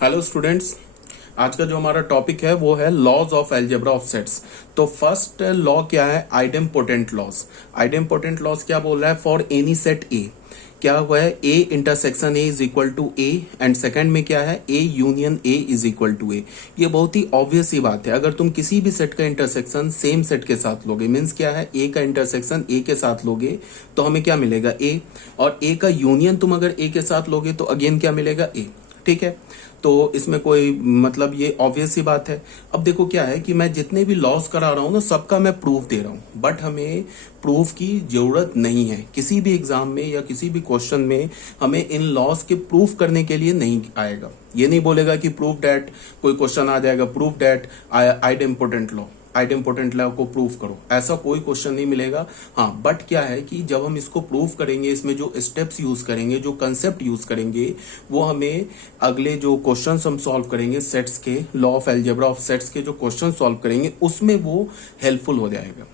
Hello students, आज का जो हमारा टॉपिक है वो है laws of algebra of sets. तो फर्स्ट लॉ क्या है? Idempotent laws. आइडेम्पोटेंट लॉज क्या बोल रहा है? फॉर एनी सेट ए क्या हुआ है? A intersection A is equal to A, and second में क्या है? A union A is equal to A. ये बहुत ही ऑब्वियस सी बात है। अगर तुम किसी भी सेट का इंटरसेक्शन सेम सेट के साथ लोगे, मीन्स क्या है? ए का इंटरसेक्शन ए के साथ लोगे तो हमें क्या मिलेगा? ए। और ए का यूनियन तुम अगर ए के साथ लोगे तो अगेन क्या मिलेगा? ए। ठीक है, तो इसमें कोई मतलब ये ऑब्वियस सी बात है। अब देखो क्या है कि मैं जितने भी लॉस करा रहा हूं ना, सबका मैं प्रूफ दे रहा हूं, बट हमें प्रूफ की जरूरत नहीं है। किसी भी एग्जाम में या किसी भी क्वेश्चन में हमें इन लॉस के प्रूफ करने के लिए नहीं आएगा। ये नहीं बोलेगा कि प्रूफ डैट, कोई क्वेश्चन आ जाएगा proof that idempotent law, idempotent law को प्रूव करो, ऐसा कोई क्वेश्चन नहीं मिलेगा। हाँ, बट क्या है कि जब हम इसको प्रूव करेंगे, इसमें जो स्टेप्स यूज करेंगे, जो कंसेप्ट यूज करेंगे, वो हमें अगले जो क्वेश्चंस हम सॉल्व करेंगे सेट्स के, law of algebra of sets के जो क्वेश्चन सॉल्व करेंगे उसमें वो हेल्पफुल हो जाएगा।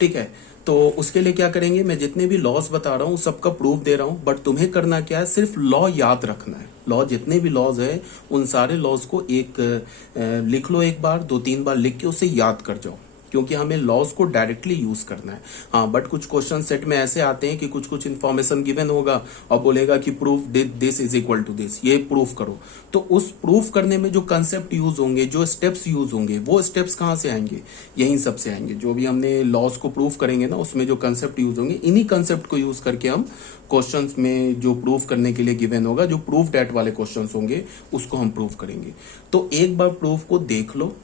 ठीक है, तो उसके लिए क्या करेंगे? मैं जितने भी लॉस बता रहा हूँ सबका प्रूफ दे रहा हूँ, बट तुम्हें करना क्या है? सिर्फ लॉ याद रखना है। लॉ जितने भी लॉज है उन सारे लॉज को लिख लो, एक बार 2-3 बार लिख के उसे याद कर जाओ, क्योंकि हमें लॉज को डायरेक्टली यूज करना है। हाँ, बट कुछ क्वेश्चन सेट में ऐसे आते हैं कि कुछ कुछ इन्फॉर्मेशन गिवन होगा और बोलेगा कि proof this is equal to this, ये प्रूफ करो। तो उस प्रूफ करने में जो कंसेप्ट यूज होंगे, जो स्टेप्स यूज होंगे, वो स्टेप्स कहाँ से आएंगे? यहीं सब से आएंगे। जो भी हमने लॉज को प्रूफ करेंगे ना, उसमें जो कंसेप्ट यूज होंगे, इन्हीं कंसेप्ट को यूज करके हम क्वेश्चंस में जो प्रूफ करने के लिए गिवन होगा, जो प्रूफ डेट वाले क्वेश्चंस होंगे, उसको हम प्रूफ करेंगे। तो एक बार प्रूफ को देख लो।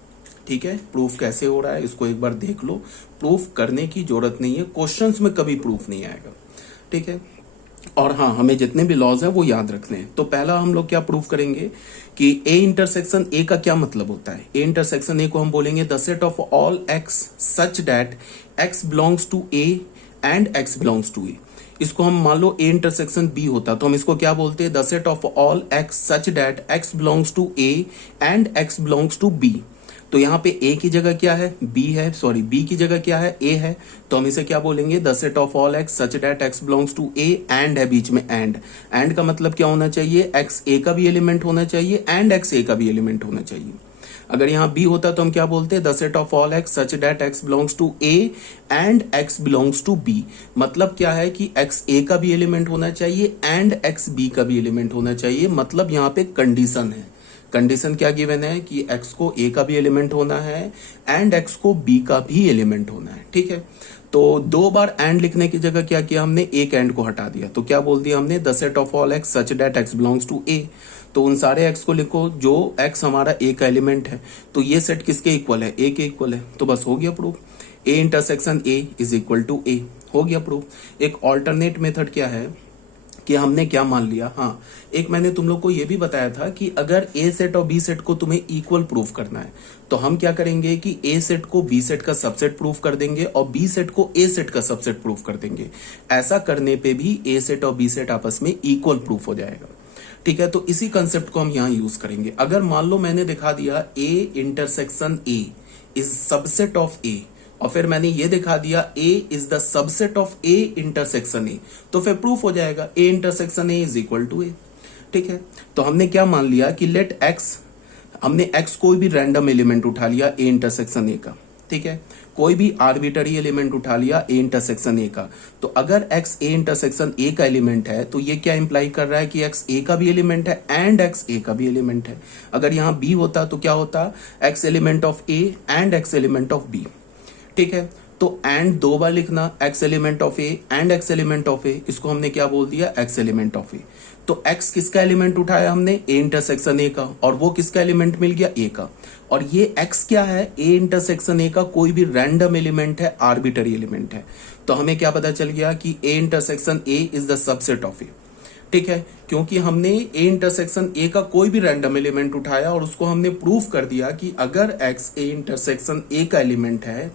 ठीक है, प्रूफ कैसे हो रहा है इसको एक बार देख लो। प्रूफ करने की जरूरत नहीं है, क्वेश्चंस में कभी प्रूफ नहीं आएगा। ठीक है, और हाँ, हमें जितने भी लॉज हैं वो याद रखने हैं। तो पहला हम लोग क्या प्रूफ करेंगे कि ए इंटरसेक्शन ए का क्या मतलब होता है? ए इंटरसेक्शन ए को हम बोलेंगे the set of all x such that x belongs to A and x belongs to A. इसको हम मान लो ए इंटरसेक्शन बी होता तो हम इसको क्या बोलते हैं? The set of all x such that x belongs to A and x belongs to B. तो यहाँ पे ए की जगह क्या है? बी है, सॉरी, बी की जगह क्या है? ए है। तो हम इसे क्या बोलेंगे? The set of all x such that x belongs to A, and है बीच में एंड का मतलब क्या होना चाहिए? एक्स ए का भी एलिमेंट होना चाहिए एंड एक्स ए का भी एलिमेंट होना चाहिए। अगर यहाँ बी होता तो हम क्या बोलते? The set of all x such that x belongs to A and x belongs to B. मतलब क्या है कि एक्स ए का भी एलिमेंट होना चाहिए एंड एक्स बी का भी एलिमेंट होना चाहिए। मतलब यहाँ पे कंडीशन है। कंडीशन क्या गिवन है कि x को a का भी एलिमेंट होना है एंड x को b का भी एलिमेंट होना है। ठीक है, तो 2 बार एंड लिखने की जगह क्या किया हमने? एक एंड को हटा दिया। तो क्या बोल दिया हमने? The set of all x such that x belongs to a। तो उन सारे x को लिखो जो x हमारा a का एलिमेंट है। तो ये सेट किसके इक्वल है? a के इक्वल है। तो बस हो गया proof. a intersection a is equal to a, हो गया प्रूफ। एक ऑल्टरनेट मेथड क्या है कि हमने क्या मान लिया? हाँ, एक मैंने तुम लोग को यह भी बताया था कि अगर ए सेट और बी सेट को तुम्हें इक्वल प्रूफ करना है तो हम क्या करेंगे कि ए सेट को बी सेट का सबसेट प्रूफ कर देंगे और बी सेट को ए सेट का सबसेट प्रूफ कर देंगे। ऐसा करने पे भी ए सेट और बी सेट आपस में इक्वल प्रूफ हो जाएगा। ठीक है, तो इसी कंसेप्ट को हम यहाँ यूज करेंगे। अगर मान लो मैंने दिखा दिया A intersection A is subset of A, और फिर मैंने ये दिखा दिया A is the subset of A intersection A, तो फिर प्रूफ हो जाएगा A intersection A is equal to A। ठीक है, तो हमने क्या मान लिया कि लेट X, हमने X कोई भी रैंडम एलिमेंट उठा लिया A इंटरसेक्शन A का। ठीक है, कोई भी आर्बिटरी एलिमेंट उठा लिया A इंटरसेक्शन A का। तो अगर X A इंटरसेक्शन A का एलिमेंट है तो ये क्या इंप्लाई कर रहा है कि X A का भी एलिमेंट है एंड X A का भी एलिमेंट है। अगर यहाँ B होता तो क्या होता? X element of A and X element of B। ठीक है, तो एंड 2 बार लिखना, x element of A and x element of A, इसको हमने क्या बोल दिया? x element of A. तो x किसका एलिमेंट उठाया हमने? a इंटरसेक्शन a का, और वो किसका एलिमेंट मिल गया? a का। और ये x क्या है? a इंटरसेक्शन a का कोई भी रैंडम एलिमेंट है, आर्बिटरी एलिमेंट है। तो हमें क्या पता चल गया कि a intersection a is the subset of a। ठीक है, क्योंकि हमने a इंटरसेक्शन a का कोई भी रैंडम एलिमेंट उठाया और उसको हमने प्रूफ कर दिया कि अगर x a इंटरसेक्शन a का एलिमेंट है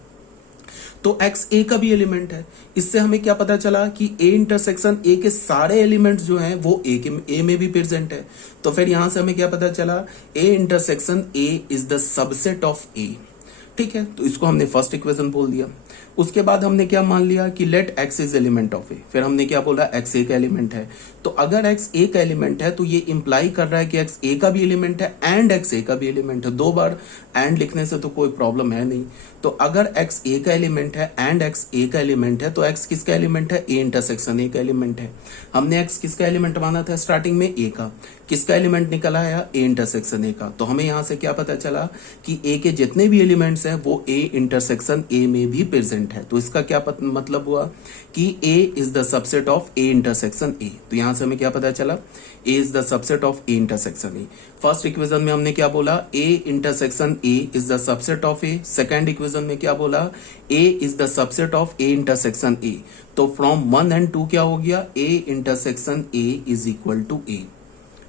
तो x a का भी एलिमेंट है। इससे हमें क्या पता चला कि a इंटरसेक्शन a के सारे एलिमेंट्स जो हैं वो a में भी प्रेजेंट है। तो फिर यहां से हमें क्या पता चला? a intersection a is the subset of a। ठीक है, तो इसको हमने फर्स्ट इक्वेशन बोल दिया। उसके बाद हमने क्या मान लिया कि let x is element of A, फिर हमने क्या बोला एक्स ए का एलिमेंट है। तो अगर एक्स ए का एलिमेंट है तो ये इंप्लाई कर रहा है कि एक्स ए का भी एलिमेंट है एंड एक्स ए का भी एलिमेंट है। दो बार एंड लिखने से तो कोई प्रॉब्लम है नहीं। तो अगर एक्स ए का एलिमेंट है एंड एक्स ए का एलिमेंट है तो एक्स किसका एलिमेंट है, ए इंटरसेक्शन ए का एलिमेंट है। हमने एक्स किसका एलिमेंट माना था स्टार्टिंग में, ए का। किसका एलिमेंट निकल आया, ए इंटरसेक्शन ए का। तो हमें यहां से क्या पता चला कि ए के जितने भी एलिमेंट्स हैं वो ए इंटरसेक्शन ए में भी प्रेजेंट है। तो इसका क्या मतलब हुआ कि A is the subset of A intersection A. तो यहां से हमें क्या पता चला, A is the subset of A intersection A. First equation में हमने क्या बोला, A intersection A is the subset of A. Second equation में क्या बोला, A is the subset of A intersection A. तो फ्रॉम 1 एंड 2 क्या हो गया, A intersection A is equal to A.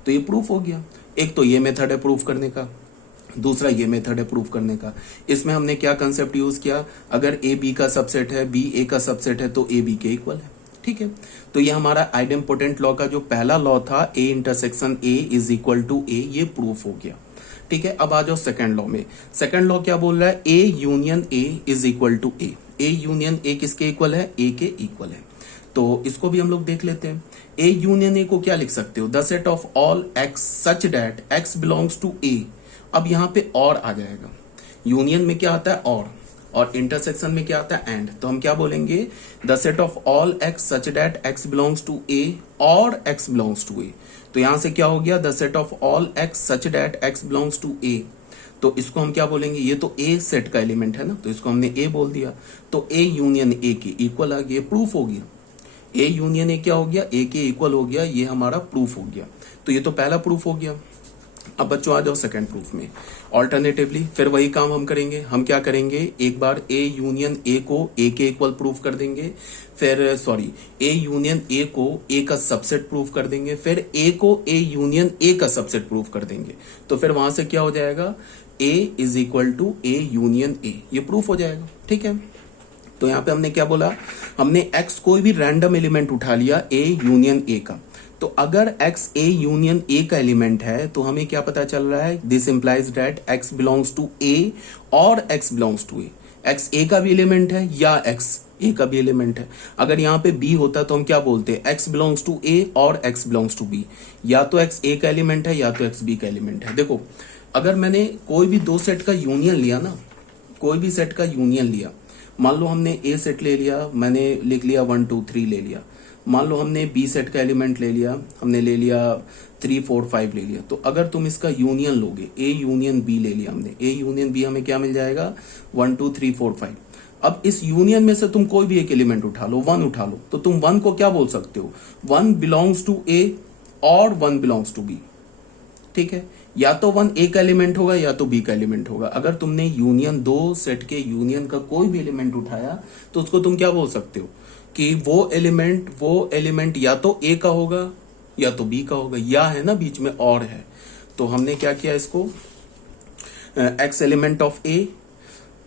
तो ये प्रूफ हो गया। एक तो ये मेथड है प्रूफ करने का, दूसरा ये मेथड है प्रूफ करने का। इसमें हमने क्या कंसेप्ट यूज किया, अगर ए बी का सबसेट है, बी ए का सबसेट है तो ए बी के इक्वल है। ठीक है, तो ये हमारा आइडेम्पोटेंट लॉ का जो पहला लॉ था, A intersection A is equal to A, ये प्रूफ हो गया। ठीक है, अब आ जाओ सेकंड लॉ में। सेकंड लॉ क्या बोल रहा है, A union A is equal to A. A union A किसके इक्वल है, ए के इक्वल है। तो इसको भी हम लोग देख लेते हैं। ए यूनियन ए को क्या लिख सकते हो, the set of all x such that x belongs to A. अब यहां पे और आ जाएगा, यूनियन में क्या आता है और इंटरसेक्शन में क्या आता है एंड। तो हम क्या बोलेंगे, the set of all x such that x belongs to A और एक्स बिलोंग्स टू ए। तो यहां से क्या हो गया, the set of all x such that x belongs to A. तो इसको हम क्या बोलेंगे, ये तो ए सेट का एलिमेंट है ना, तो इसको हमने ए बोल दिया। तो ए यूनियन ए के इक्वल आ गया, प्रूफ हो गया। ए यूनियन ए क्या हो गया, ए के इक्वल हो गया, ये हमारा प्रूफ हो गया। तो ये तो पहला प्रूफ हो गया। अब बच्चों आ जाओ सेकंड प्रूफ में। ऑल्टरनेटिवली फिर वही काम हम करेंगे। हम क्या करेंगे, एक बार ए यूनियन ए को ए के इक्वल प्रूफ कर देंगे, फिर ए यूनियन ए को ए का सबसेट प्रूफ कर देंगे, फिर ए को ए यूनियन ए का सबसेट प्रूफ कर देंगे। तो फिर वहां से क्या हो जाएगा, A is equal to A union A, ये प्रूफ हो जाएगा। ठीक है, तो यहां पे हमने क्या बोला, हमने एक्स कोई भी रैंडम एलिमेंट उठा लिया ए यूनियन ए का। तो अगर एक्स ए यूनियन ए का एलिमेंट है तो हमें क्या पता चल रहा है, this implies that x belongs to A और x belongs to A. X A का भी एलिमेंट है या एक्स ए का भी एलिमेंट है। अगर यहाँ पे बी होता तो हम क्या बोलते, एक्स बिलोंग्स टू ए और एक्स बिलोंग्स टू बी। या तो एक्स ए का एलिमेंट है या तो एक्स बी का एलिमेंट है। देखो, अगर मैंने कोई भी दो सेट का यूनियन लिया ना, कोई भी सेट का यूनियन लिया, मान लो हमने ए सेट ले लिया, मैंने लिख लिया 1 2 3 ले लिया। मान लो हमने बी सेट का एलिमेंट ले लिया, हमने ले लिया 3 4 5 ले लिया। तो अगर तुम इसका यूनियन लोगे, ए यूनियन बी ले लिया हमने, ए यूनियन बी हमें क्या मिल जाएगा, 1 2 3 4 5। अब इस यूनियन में से तुम कोई भी एक एलिमेंट उठा लो, 1 उठा लो, तो तुम 1 को क्या बोल सकते हो, 1 बिलोंग्स टू ए और 1 बिलोंग्स टू बी। ठीक है, या तो 1 ए का एलिमेंट होगा या तो बी का एलिमेंट होगा। अगर तुमने यूनियन, दो सेट के यूनियन का कोई भी एलिमेंट उठाया तो उसको तुम क्या बोल सकते हो कि वो एलिमेंट या तो ए का होगा या तो बी का होगा, या है ना बीच में और है। तो हमने क्या किया, इसको एक्स एलिमेंट ऑफ ए,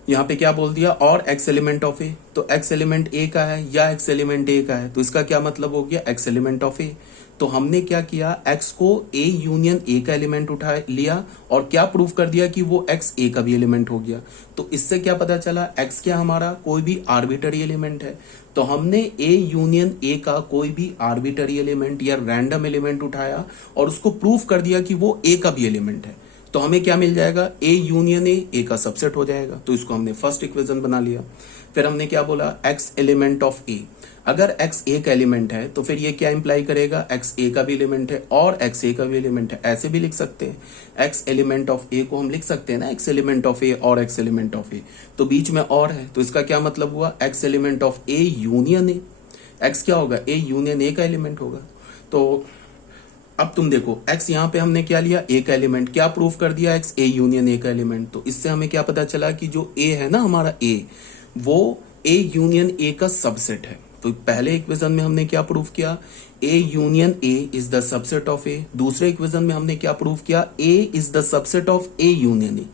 यहां पे क्या बोल दिया, और एक्स एलिमेंट ऑफ ए। तो एक्स एलिमेंट ए का है या एक्स एलिमेंट ए का है, तो इसका क्या मतलब हो गया, एक्स एलिमेंट ऑफ ए। तो हमने क्या किया, एक्स को ए यूनियन ए का एलिमेंट उठा लिया और क्या प्रूफ कर दिया कि वो एक्स ए का भी एलिमेंट हो गया। तो इससे क्या पता चला, एक्स क्या हमारा कोई भी आर्बिटरी एलिमेंट है। तो हमने ए यूनियन ए का कोई भी आर्बिटरी एलिमेंट या रैंडम एलिमेंट उठाया और उसको प्रूफ कर दिया कि वो ए का भी एलिमेंट है। तो हमें क्या मिल जाएगा, ए यूनियन ए का सबसेट हो जाएगा। तो इसको हमने फर्स्ट इक्वेशन बना लिया। फिर हमने क्या बोला, एक्स एलिमेंट ऑफ ए। अगर एक्स ए का एलिमेंट है तो फिर ये क्या इंप्लाई करेगा, एक्स ए का भी एलिमेंट है और एक्स ए का भी एलिमेंट है। ऐसे भी लिख सकते हैं, एक्स एलिमेंट ऑफ ए को हम लिख सकते हैं ना, एक्स एलिमेंट ऑफ ए और एक्स एलिमेंट ऑफ ए। तो बीच में और है, तो इसका क्या मतलब हुआ, x element of A union A. X क्या होगा, ए यूनियन ए का एलिमेंट होगा। तो अब तुम देखो, एक्स यहाँ पे हमने क्या लिया, ए का एलिमेंट, क्या प्रूफ कर दिया, एक्स ए यूनियन ए का एलिमेंट। तो इससे हमें क्या पता चला कि जो ए है ना हमारा ए, वो ए यूनियन ए का सबसेट है। तो पहले इक्वेशन में हमने क्या प्रूफ किया, A union A is the subset of A. दूसरे इक्वेशन में हमने क्या प्रूफ किया, A is the subset of A union A.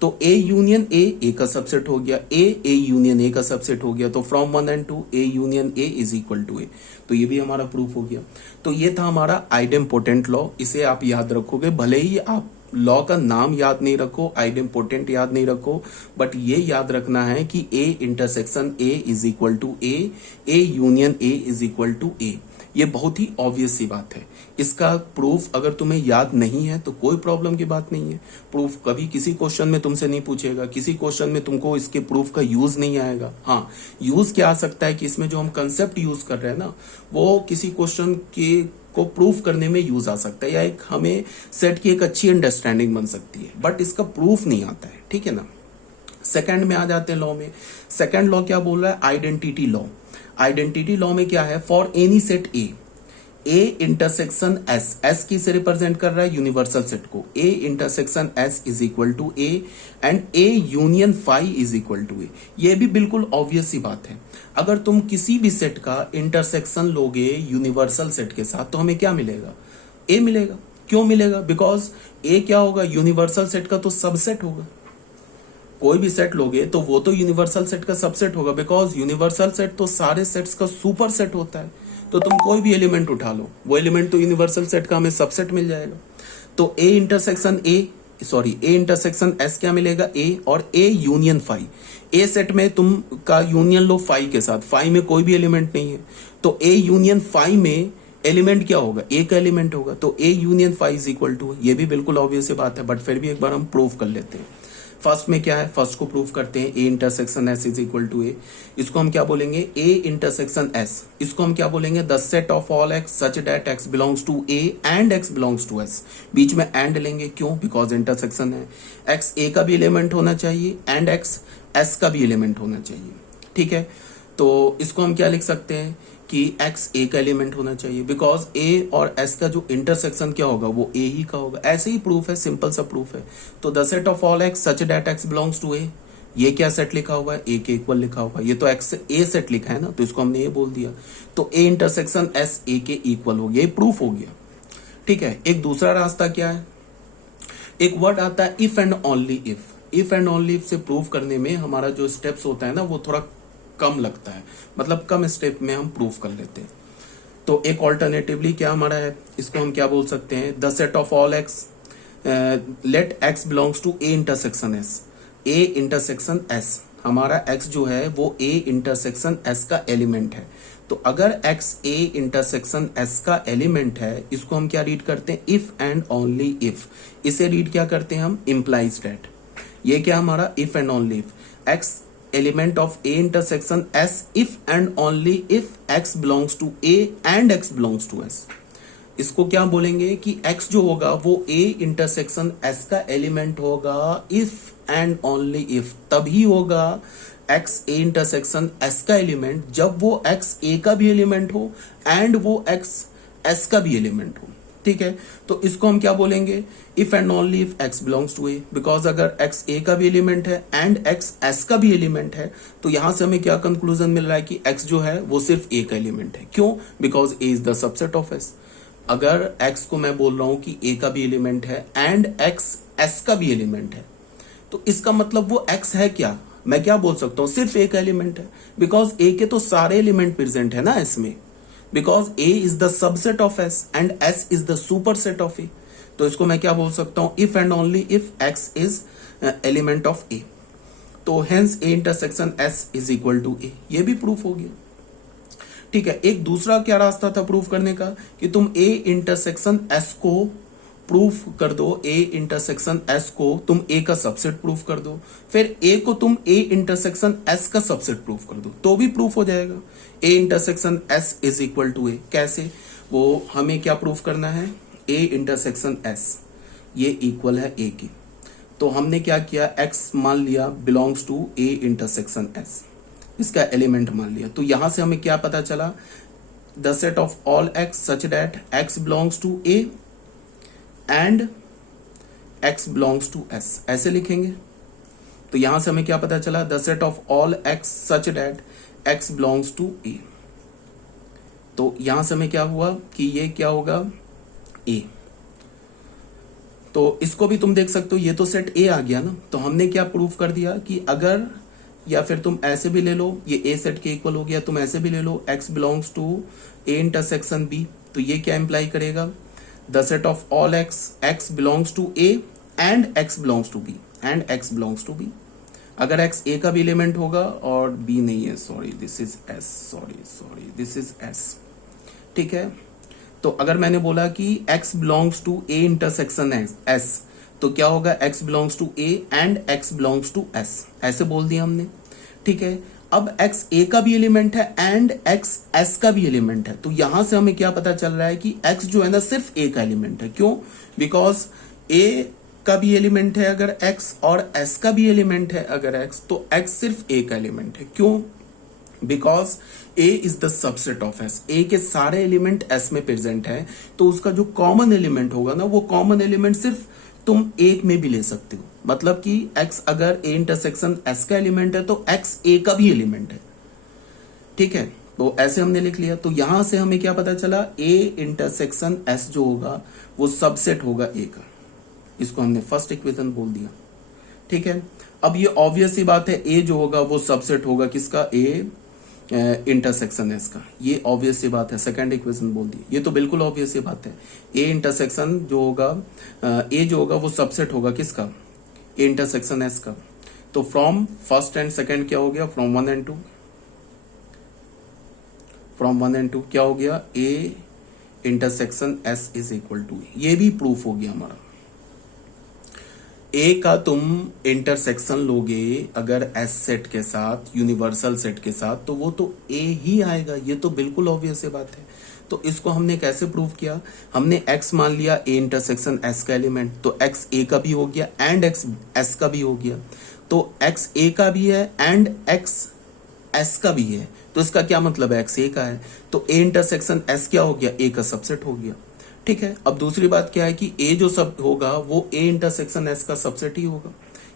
तो ए यूनियन ए का सबसेट हो गया, ए यूनियन ए का सबसेट हो गया। तो from 1 and 2 A union A is equal to A. तो ये भी हमारा प्रूफ हो गया। तो ये था हमारा आइडेम्पोटेंट लॉ, इसे आप याद रखोगे, भले ही आप लॉ का नाम याद नहीं रखो, आइडेम्पोटेंट याद नहीं रखो, बट ये याद रखना है कि A intersection A is equal to A union A is equal to A. ये बहुत ही ऑब्वियस सी बात है। इसका प्रूफ अगर तुम्हें याद नहीं है तो कोई प्रॉब्लम की बात नहीं है। प्रूफ कभी किसी क्वेश्चन में तुमसे नहीं पूछेगा, किसी क्वेश्चन में तुमको इसके प्रूफ का यूज नहीं आएगा। हाँ, यूज क्या आ सकता है कि इसमें जो हम कंसेप्ट यूज कर रहे हैं ना, वो किसी क्वेश्चन के को प्रूफ करने में यूज आ सकता है, या एक हमें सेट की एक अच्छी अंडरस्टैंडिंग बन सकती है, बट इसका प्रूफ नहीं आता है। ठीक है ना। सेकंड में आ जाते हैं लॉ में। सेकंड लॉ क्या बोल रहा है? Identity law. आइडेंटिटी लॉ में क्या है? For any set A intersection S किसे रिप्रेजेंट कर रहा है? यूनिवर्सल सेट को। A intersection S is equal to A and A union phi is equal to A. ये भी बिल्कुल ऑब्वियस सी बात है। अगर तुम किसी भी सेट का इंटरसेक्शन लोगे यूनिवर्सल सेट के साथ तो हमें क्या मिलेगा? ए मिलेगा। क्यों मिलेगा? बिकॉज ए क्या होगा? यूनिवर्सल सेट का तो सबसेट होगा। कोई भी सेट लोगे तो वो तो यूनिवर्सल सेट का सबसेट होगा, बिकॉज यूनिवर्सल सेट तो सारे सेट्स का सुपर सेट होता है। तो तुम कोई भी एलिमेंट उठा लो, वो एलिमेंट तो यूनिवर्सल सेट का हमें सबसेट मिल जाएगा। तो ए इंटरसेक्शन एस क्या मिलेगा? ए और A union phi. A set में तुम का यूनियन लो फाई के साथ, फाई में कोई भी एलिमेंट नहीं है, तो ए यूनियन फाई में एलिमेंट क्या होगा? ए का एलिमेंट होगा। तो A union phi is equal to, ये भी बिल्कुल ऑब्वियस बात है, बट फिर भी एक बार हम प्रूव कर लेते हैं। फर्स्ट में क्या है? फर्स्ट को प्रूव करते हैं। A intersection S is equal to A. इसको हम क्या बोलेंगे? A intersection S. इसको हम क्या बोलेंगे? The set of all x such that x belongs to A and x belongs to S. बीच में एंड लेंगे, क्यों? बिकॉज इंटरसेक्शन है। एक्स ए का भी एलिमेंट होना चाहिए एंड एक्स एस का भी एलिमेंट होना चाहिए। ठीक है, तो इसको हम क्या लिख सकते हैं कि x a का एलिमेंट होना चाहिए, बिकॉज a और s का जो इंटरसेक्शन क्या होगा? वो a ही का होगा। ऐसे ही प्रूफ है, सिंपल सा प्रूफ है। तो the set of all x such that x belongs to a, ये क्या सेट लिखा हुआ है? a के इक्वल लिखा हुआ है। ये तो x a सेट लिखा है ना, तो इसको हमने ये बोल दिया। तो a इंटरसेक्शन s a के इक्वल हो गया, ये प्रूफ हो गया। ठीक है, एक दूसरा रास्ता क्या है? एक वर्ड आता है if and only if. If and only if से प्रूव करने में हमारा जो स्टेप्स होता है ना, वो थोड़ा कम लगता है, मतलब कम स्टेप में हम प्रूफ कर लेते हैं। तो एक ऑल्टरनेटिवली क्या हमारा है? इसको हम क्या बोल सकते हैं? The set of all x let x belongs to A intersection S. A intersection S, हमारा एक्स जो है वो ए इंटरसेक्शन एस का एलिमेंट है। तो अगर एक्स ए इंटरसेक्शन एस का एलिमेंट है, इसको हम क्या रीड करते हैं? If and only if. इसे रीड क्या करते हैं हम? Implies that. ये क्या हमारा? If and only if. X element of A intersection S if and only if x belongs to A and x belongs to S. इसको क्या बोलेंगे कि x जो होगा वो a इंटरसेक्शन s का एलिमेंट होगा इफ एंड ओनली इफ। तभी होगा x a इंटरसेक्शन s का एलिमेंट जब वो x a का भी एलिमेंट हो एंड वो x s का भी एलिमेंट हो। ठीक है, तो इसको हम क्या बोलेंगे? If and only if x belongs to a। Because अगर x a का भी एलिमेंट है एंड x s का भी एलिमेंट है, तो यहां से हमें क्या कंक्लूजन मिल रहा है कि x जो है वो सिर्फ a का एलिमेंट है। क्यों? Because a is the subset of s। अगर x को मैं बोल रहा हूं कि a का भी एलिमेंट है एंड x s का भी एलिमेंट है, तो इसका मतलब वो x है क्या? मैं क्या बोल सकता हूं? सिर्फ a का एलिमेंट है, बिकॉज a के तो सारे एलिमेंट प्रेजेंट है ना इसमें, because a is the subset of s and s is the super set of a। तो इसको मैं क्या बोल सकता हूं? If and only if x is element of a। तो hence a intersection s is equal to a। ये भी प्रूफ हो गया। ठीक है, एक दूसरा क्या रास्ता था प्रूफ करने का कि तुम a इंटरसेक्शन s को प्रूफ कर दो। a इंटरसेक्शन s को तुम a का सबसेट प्रूफ कर दो, फिर a को तुम a इंटरसेक्शन s का सबसेट प्रूफ कर दो, तो भी प्रूफ हो जाएगा। a intersection s is equal to a। कैसे? वो हमें क्या प्रूफ करना है? a इंटरसेक्शन s ये इक्वल है a की। तो हमने क्या किया? x मान लिया belongs to a intersection s, इसका एलिमेंट मान लिया। तो यहां से हमें क्या पता चला? The set of all x such that x belongs to A and x belongs to S. ऐसे लिखेंगे। तो यहां से हमें क्या पता चला? The set of all x such that x belongs to A. तो यहां से हमें क्या हुआ कि ये क्या होगा? ए। तो इसको भी तुम देख सकते हो, ये तो सेट ए आ गया ना। तो हमने क्या प्रूफ कर दिया कि अगर, या फिर तुम ऐसे भी ले लो, ये ए सेट के इक्वल हो गया। तुम ऐसे भी ले लो x belongs to A intersection b। तो ये क्या इंप्लाई करेगा? The set of all x belongs to A and x belongs to B, and x belongs to B. अगर एक्स ए का भी एलिमेंट होगा और बी नहीं है, sorry this is S, sorry this is S, ठीक है। तो अगर मैंने बोला कि x belongs to A intersection S, तो क्या होगा, x belongs to A and x belongs to S, ऐसे बोल दिया हमने, ठीक है। अब x a का भी एलिमेंट है एंड x s का भी एलिमेंट है, तो यहां से हमें क्या पता चल रहा है कि x जो है ना सिर्फ a का एलिमेंट है। क्यों? बिकॉज a का भी एलिमेंट है अगर x और s का भी एलिमेंट है अगर x, तो x सिर्फ a का एलिमेंट है। क्यों? Because a is the subset of s, a के सारे एलिमेंट s में प्रेजेंट है, तो उसका जो कॉमन एलिमेंट होगा ना, वो कॉमन एलिमेंट सिर्फ तुम एक में भी ले सकते हो। मतलब कि x अगर a इंटरसेक्शन s का एलिमेंट है तो x a का भी एलिमेंट है, ठीक है। तो ऐसे हमने लिख लिया। तो यहां से हमें क्या पता चला, a इंटरसेक्शन s जो होगा वो सबसेट होगा a का, इसको हमने फर्स्ट इक्वेशन बोल दिया, ठीक है। अब ये ऑब्वियस ही बात है, a जो होगा वो सबसेट होगा किसका, a इंटरसेक्शन एस का, ये ऑब्वियस सी बात है, सेकंड इक्वेशन बोल दी, ये तो बिल्कुल ऑब्वियस सी बात है। ए इंटरसेक्शन जो होगा, ए जो होगा वो सबसेट होगा किसका, ए इंटरसेक्शन एस का। तो फ्रॉम फर्स्ट एंड सेकंड क्या हो गया, from one and two, from one and two क्या हो गया, A intersection S is equal to, ये भी प्रूफ हो गया हमारा। ए का तुम इंटरसेक्शन लोगे अगर एस सेट के साथ, यूनिवर्सल सेट के साथ, तो वो तो ए ही आएगा, ये तो बिल्कुल ऑब्वियस है बात है। तो इसको हमने कैसे प्रूव किया, हमने एक्स मान लिया ए इंटरसेक्शन एस का एलिमेंट, तो एक्स ए का भी हो गया एंड एक्स एस का भी हो गया, तो एक्स ए का भी है एंड एक्स एस का भी है, तो इसका क्या मतलब है, एक्स ए का है, तो ए इंटरसेक्शन एस क्या हो गया, ए का सबसेट हो गया, ठीक है। अब दूसरी बात क्या है कि ए जो सब होगा वो ए इंटरसेक्शन एस का सबसेट ही होगा,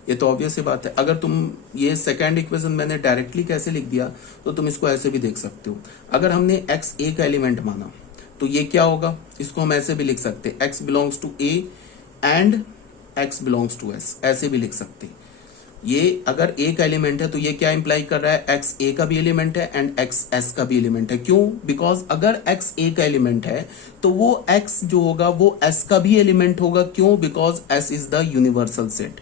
ये तो ऑब्वियस सी बात है। अगर तुम ये सेकंड इक्वेशन मैंने डायरेक्टली कैसे लिख दिया, तो तुम इसको ऐसे भी देख सकते हो। अगर हमने एक्स ए का एलिमेंट माना तो ये क्या होगा, इसको हम ऐसे भी लिख सकते, x belongs to A and x belongs to S, ऐसे भी लिख सकते। ये अगर ए का एलिमेंट है तो ये क्या इंप्लाई कर रहा है, एक्स ए का भी एलिमेंट है एंड एक्स एस का भी एलिमेंट है। क्यों? बिकॉज अगर एक्स ए का एलिमेंट है तो वो एक्स जो होगा वो एस का भी एलिमेंट होगा। क्यों? Because S is the universal set,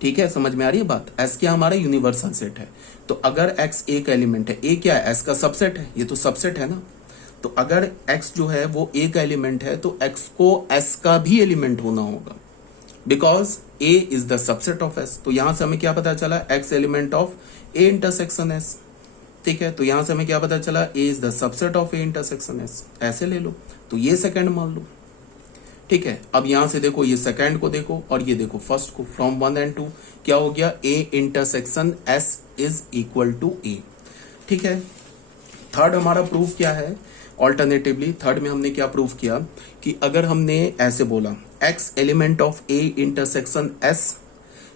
ठीक है, समझ में आ रही है बात, एस क्या हमारा यूनिवर्सल सेट है। तो अगर एक्स ए का एलिमेंट है, ए क्या है, एस का सबसेट है, ये तो सबसेट है ना, तो अगर एक्स जो है वो ए का एलिमेंट है तो एक्स को एस का भी एलिमेंट होना होगा, because A is the subset of S. तो यहां से हमें क्या पता चला, x element of A intersection S, ठीक है। तो यहां से हमें क्या पता चला, A is the subset of A intersection S, ऐसे ले लो, तो ये सेकंड मान लो, ठीक है। अब यहां से देखो, ये सेकंड को देखो और ये देखो फर्स्ट को, फ्रॉम वन एंड टू क्या हो गया, A intersection S is equal to A, ठीक है। थर्ड हमारा प्रूफ क्या है, ऑल्टरनेटिवली थर्ड में हमने क्या प्रूफ किया कि अगर हमने ऐसे बोला x element of A intersection S,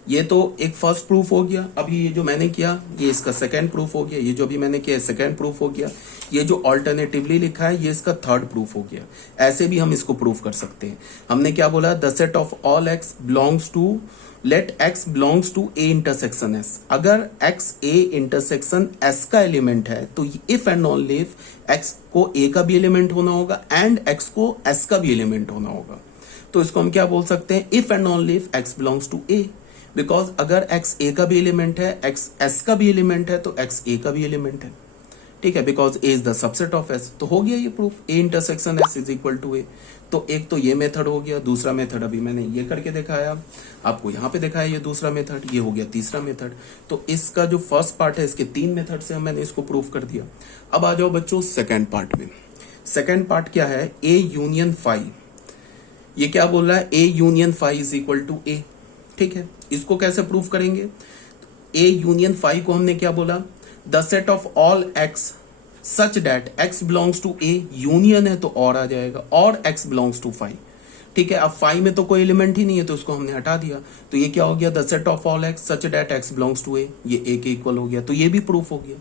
ये तो एक फर्स्ट प्रूफ हो गया। अभी ये जो मैंने किया ये इसका सेकंड प्रूफ हो गया, ये जो भी मैंने किया सेकंड प्रूफ हो गया, ये जो ऑल्टरनेटिवली लिखा है ये इसका थर्ड प्रूफ हो गया। ऐसे भी हम इसको प्रूफ कर सकते हैं। हमने क्या बोला, the set of all x belongs to, let x belongs to A intersection S. अगर एक्स ए इंटरसेक्शन एस का एलिमेंट है तो if and only if x को ए का भी एलिमेंट होना होगा एंड एक्स को एस का भी एलिमेंट होना होगा। तो इसको हम क्या बोल सकते हैं, if and only if x belongs to A, because अगर एक्स ए का भी एलिमेंट है, एक्स एस का भी एलिमेंट है, तो एक्स ए का भी एलिमेंट है, ठीक है, because A is the subset of S. तो हो गया ये proof, A intersection S is equal to A. तो एक तो ये मेथड हो गया, दूसरा मेथड अभी मैंने ये करके दिखाया, आपको यहाँ पे दिखाया ये दूसरा मेथड, ये हो गया तीसरा मेथड। तो इसका जो फर्स्ट पार्ट है इसके 3 मेथड से मैंने इसको प्रूफ कर दिया। अब आ जाओ बच्चों सेकेंड पार्ट में। सेकेंड पार्ट क्या है, ए यूनियन फाई। ये क्या बोल रहा है, A union phi is equal to A, ठीक है। इसको कैसे प्रूफ करेंगे, ए यूनियन फाई को हमने क्या बोला, the set of all x such that x belongs to A, union है तो और आ जाएगा, और एक्स बिलोंग्स टू फाई, ठीक है। अब फाई में तो कोई एलिमेंट ही नहीं है तो उसको हमने हटा दिया, तो ये क्या हो गया, the set of all x such that x belongs to A, ये ए के इक्वल हो गया। तो ये भी प्रूफ हो गया,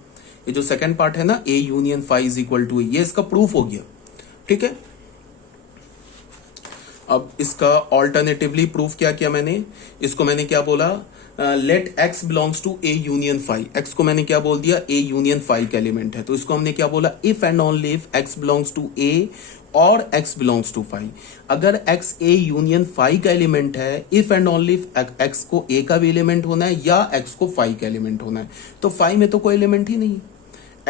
ये जो सेकंड पार्ट है ना, A union phi is equal to A, ये इसका प्रूफ हो गया, ठीक है। अब इसका ऑल्टरनेटिवली प्रूफ क्या किया मैंने, इसको मैंने क्या बोला, let x belongs to A union phi. X को मैंने क्या बोल दिया, ए यूनियन फाई का एलिमेंट है, तो इसको हमने क्या बोला, if and only if x belongs to A और x बिलोंग्स टू फाइव। अगर x a यूनियन फाइव का एलिमेंट है, इफ एंड ओनली x को a का भी एलिमेंट होना है या x को फाइव का एलिमेंट होना है। तो फाइव में तो कोई एलिमेंट ही नहीं है,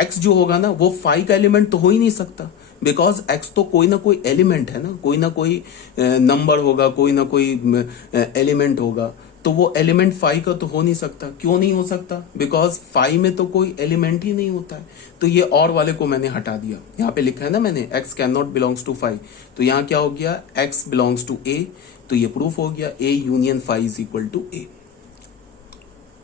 x जो होगा ना वो फाइव का एलिमेंट तो हो ही नहीं सकता, बिकॉज x तो कोई ना कोई एलिमेंट है ना कोई नंबर होगा, कोई ना कोई एलिमेंट होगा, तो वो एलिमेंट फाइव का तो हो नहीं सकता। क्यों नहीं हो सकता? बिकॉज फाइव में तो कोई एलिमेंट ही नहीं होता है। तो ये और वाले को मैंने हटा दिया, यहाँ पे लिखा है ना मैंने x can not belongs to five, तो यहाँ क्या हो गया x बिलोंग्स टू a, तो ये प्रूफ हो गया a union five is equal to a।